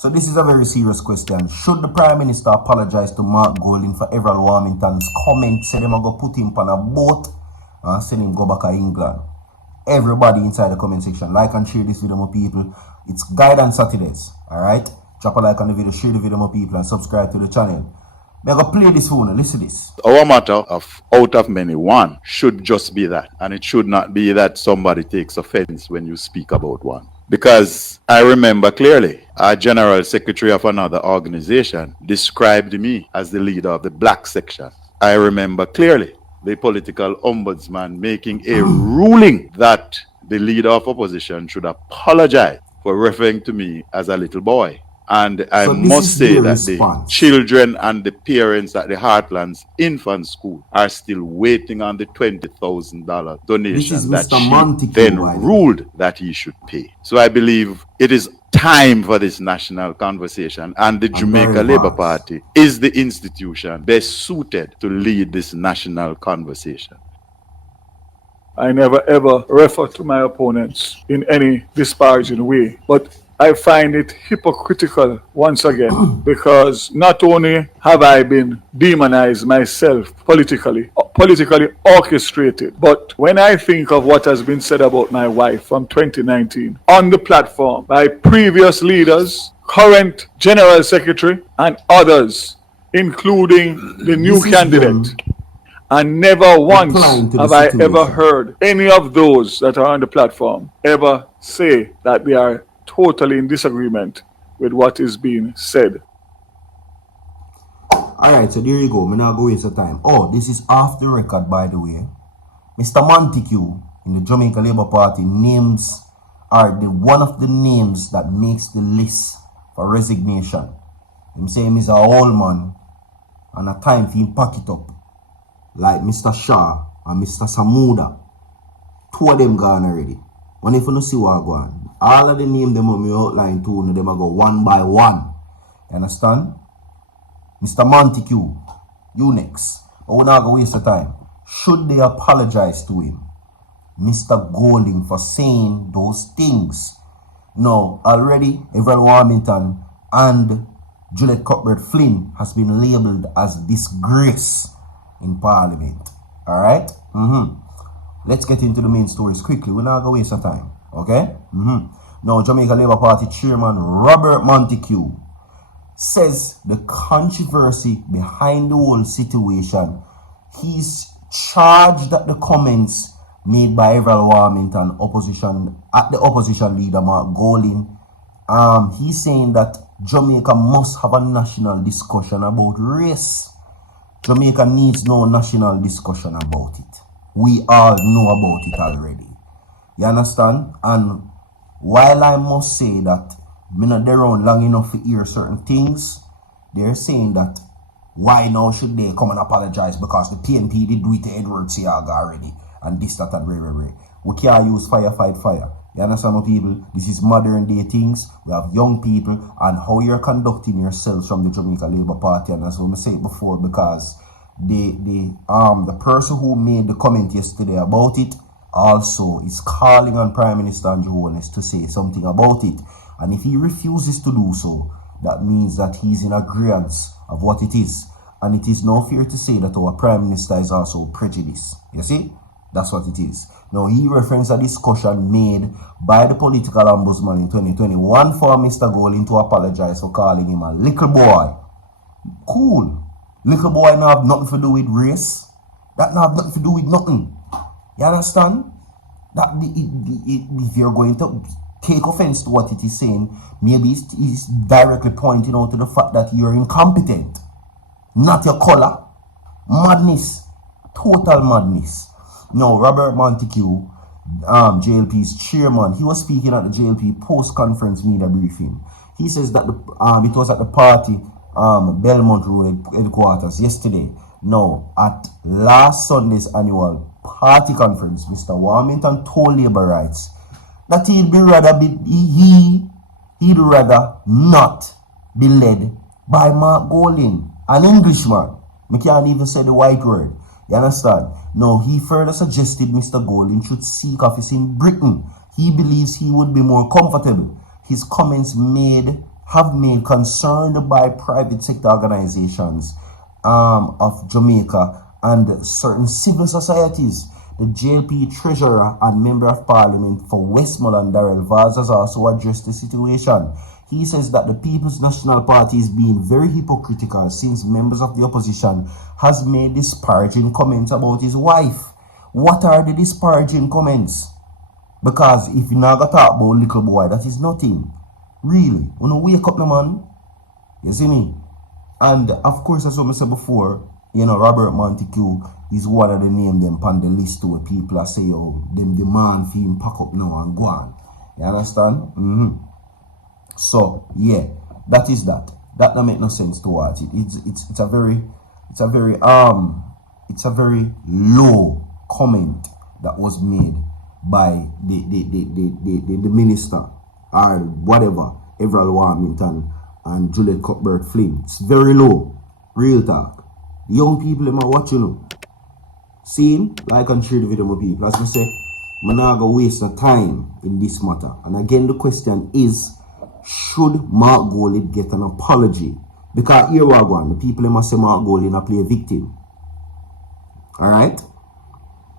So this is a very serious question. Should the Prime Minister apologize to Mark Golding for Everald Warmington's comment? Say them go put him on a boat and send him go back to England. Everybody inside the comment section, like and share this video, my people. It's Guidance Saturdays, alright? Drop a like on the video, share the video, my people, and subscribe to the channel. I'm going to play this one. Listen to this. Our matter of out of many, one should just be that. And it should not be that somebody takes offense when you speak about one. Because I remember clearly, our general secretary of another organization described me as the leader of the black section. I remember clearly the political ombudsman making a ruling that the leader of opposition should apologize for referring to me as a little boy. And I must say that the children and the parents at the Heartlands Infant School are still waiting on the $20,000 donation that she then ruled that he should pay. So I believe it is time for this national conversation, and the Jamaica Labour Party is the institution best suited to lead this national conversation. I never ever refer to my opponents in any disparaging way, but I find it hypocritical once again, because not only have I been demonized myself politically orchestrated, but when I think of what has been said about my wife from 2019 on the platform by previous leaders, current General Secretary and others, including the new candidate, and never once have I ever heard any of those that are on the platform ever say that they are totally in disagreement with what is being said. Alright, so there you go. I'm not going to waste time. Oh, this is off the record, by the way. Mr. Montague in the Jamaica Labour Party names are one of the names that makes the list for resignation. Him saying he's a old man and a time for him pack it up. Like Mr. Shah and Mr. Samuda. Two of them gone already. When if you don't see what go on, all of the names them on me outline too, them go one by one. You understand? Mr. Montague, you next. But we're not going to waste the time. Should they apologize to him, Mr. Golding, for saying those things? No, already Everald Warmington and Juliet Cuthbert Flynn has been labelled as disgrace in Parliament. Alright? Let's get into the main stories quickly. We're not going to waste our time. Okay? Now, Jamaica Labour Party Chairman Robert Montague says the controversy behind the whole situation, he's charged that the comments made by Everald Warmington at the opposition leader Mark Golding, he's saying that Jamaica must have a national discussion about race. Jamaica needs no national discussion about it. We all know about it already. You understand? And while I must say that I'm not around long enough to hear certain things, they're saying that why now should they come and apologize because the PNP did do it to Edward Seaga already and this, that, and rare. We can't use fire fight fire. You understand, my people? This is modern day things. We have young people and how you're conducting yourselves from the Jamaica Labour Party, and that's what I said it before, because the person who made the comment yesterday about it also is calling on Prime Minister Holness to say something about it. And if he refuses to do so, that means that he's in agreement of what it is. And it is no fear to say that our Prime Minister is also prejudiced. You see? That's what it is. Now, he referenced a discussion made by the political ombudsman in 2021 for Mr. Golding to apologize for calling him a little boy. Cool. Little boy not have nothing to do with race. That not have nothing to do with nothing. You understand? That if you're going to take offense to what it is saying, maybe it's directly pointing out to the fact that you're incompetent. Not your color. Madness. Total madness. Now, Robert Montague, JLP's chairman, he was speaking at the JLP post-conference media briefing. He says that it was at the party Belmont Road headquarters yesterday. Now, at last Sunday's annual party conference, Mr. Warmington told Labour Rights that he'd rather not be led by Mark Golding, an Englishman. I can't even say the white word. You understand? Now, he further suggested Mr. Golding should seek office in Britain. He believes he would be more comfortable. His comments made have been concerned by private sector organizations of Jamaica and certain civil societies. The JLP Treasurer and Member of Parliament for Westmoreland, Darrell Vybz, has also addressed the situation. He says that the People's National Party is being very hypocritical since members of the opposition has made disparaging comments about his wife. What are the disparaging comments? Because if you now got talk about little boy, that is nothing. Really. When you wake up, no man. You see me? And of course, as I said before, you know, Robert Montague is one of the names them on the list where people are saying, oh, them demand for him pack up now and go on. You understand? So yeah, that is that. That don't make no sense towards it. It's a very low comment that was made by the minister or whatever, Everald Warmington and Juliet Cuthbert Flynn. It's very low. Real talk. The young people are watching them. Seeing, like and share the video with people. As I say, I'm not going to waste the time in this matter. And again, the question is, should Mark Golding get an apology? Because here we are going, the people must say Mark Golding a play victim. Alright?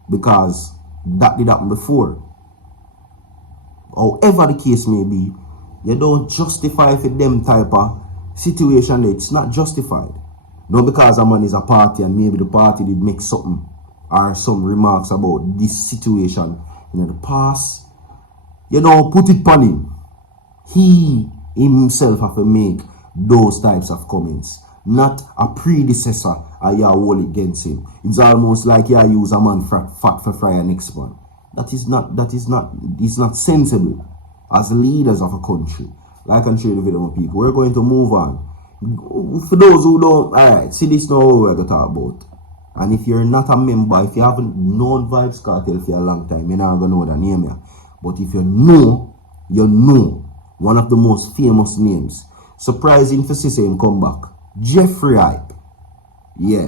Because that did happen before. However the case may be, you don't justify for them type of situation. It's not justified. Not because a man is a party and maybe the party did make something or some remarks about this situation in the past. You know, put it upon him. He himself have to make those types of comments. Not a predecessor or you hold against him. It's almost like you use a man fat for fry an next one. It's not sensible as leaders of a country. Like and share the video with people. We're going to move on. For those who don't, alright, see this now what we're going to talk about. And if you're not a member, if you haven't known Vybz Kartel for a long time, you're not going to know the name here. But if you know one of the most famous names. Surprising to see him come back. Jeffrey Hype. Yeah,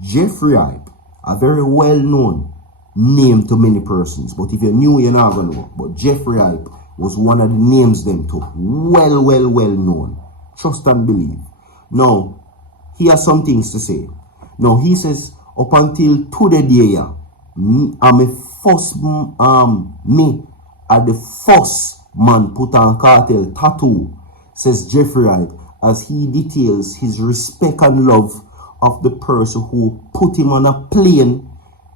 Jeffrey Hype. A very well-known name to many persons. But if you're new, you're not going to know. But Jeffrey Hype was one of the names them to. Well known. Trust and believe. Now, he has some things to say. Now, he says, up until today, I'm a first, me are the first man put on Kartel tattoo, says Jeffrey Hype, as he details his respect and love of the person who put him on a plane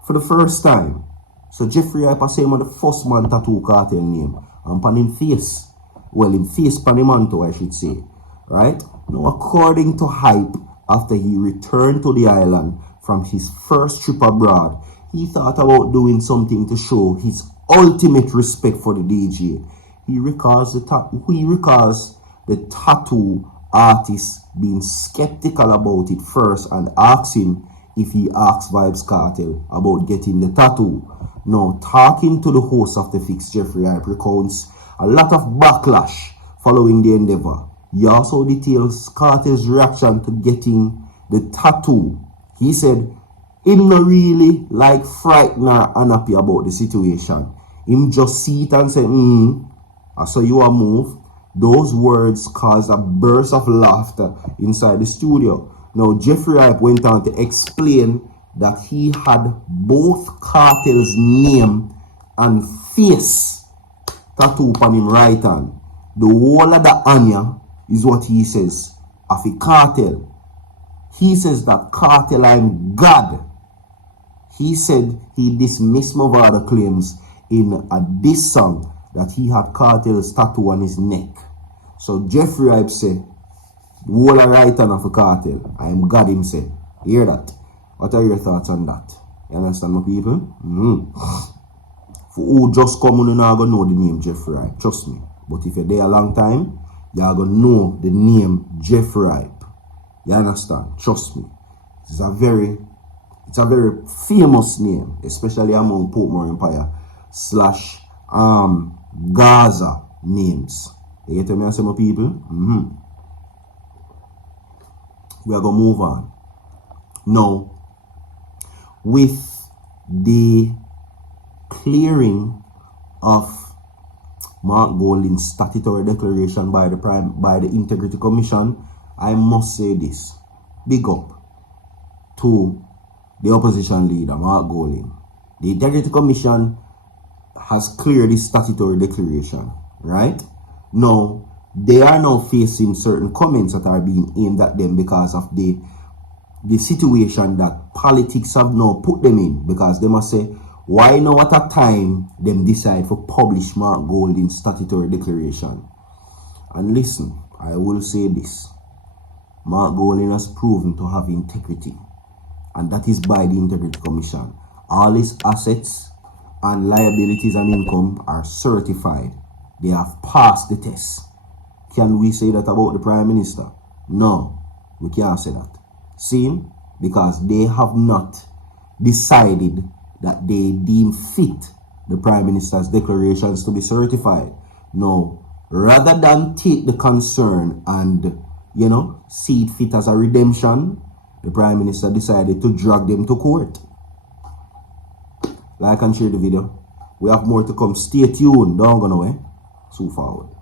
for the first time. So Jeffrey Hype is saying the first man tattoo Kartel name. And pan him face. Well, him face pan him onto, I should say. Right? Now, according to Hype, after he returned to the island from his first trip abroad, he thought about doing something to show his ultimate respect for the DJ. He recalls the tattoo artist being skeptical about it first and asking if he asked Vybz Kartel about getting the tattoo. Now, talking to the host of the Fix, Jeffrey Hype recounts a lot of backlash following the endeavor. He also details Kartel's reaction to getting the tattoo. He said, him not really like frightened or unhappy about the situation. Him just see it and say, I saw you a move. Those words caused a burst of laughter inside the studio. Now, Jeffrey Hype went on to explain that he had both Kartel's name and face tattoo on him right hand. The whole of the Anya is what he says of a Kartel. He says that Kartel I'm God. He said he dismissed Movada claims in a diss song that he had Kartel's tattoo on his neck. So Jeffrey Hype said, whole a right hand of a Kartel. I am God him say. Hear that? What are your thoughts on that? You understand my people? For who just come on, you're not going to know the name Jeffrey Hype. Trust me. But if you're there a long time, you're going to know the name Jeffrey Hype. You understand? Trust me. It's a very famous name, especially among Portmore Empire / Gaza names. You get me, some people? We are going to move on. Now, with the clearing of Mark Golding's statutory declaration by the Integrity Commission, I must say this. Big up to the opposition leader, Mark Golding. The Integrity Commission has cleared the statutory declaration, right? Now, they are now facing certain comments that are being aimed at them because of the situation that politics have now put them in. Because they must say, why now at a time them decide to publish Mark Golding's statutory declaration? And listen, I will say this. Mark Golding has proven to have integrity, and that is by the Integrity Commission. All his assets and liabilities and income are certified. They have passed the test. Can we say that about the Prime Minister? No, we can't say that. See, because they have not decided that they deem fit the Prime Minister's declarations to be certified. No, rather than take the concern and, see it fit as a redemption, the Prime Minister decided to drag them to court. Like and share the video. We have more to come. Stay tuned. Don't go nowhere. So forward.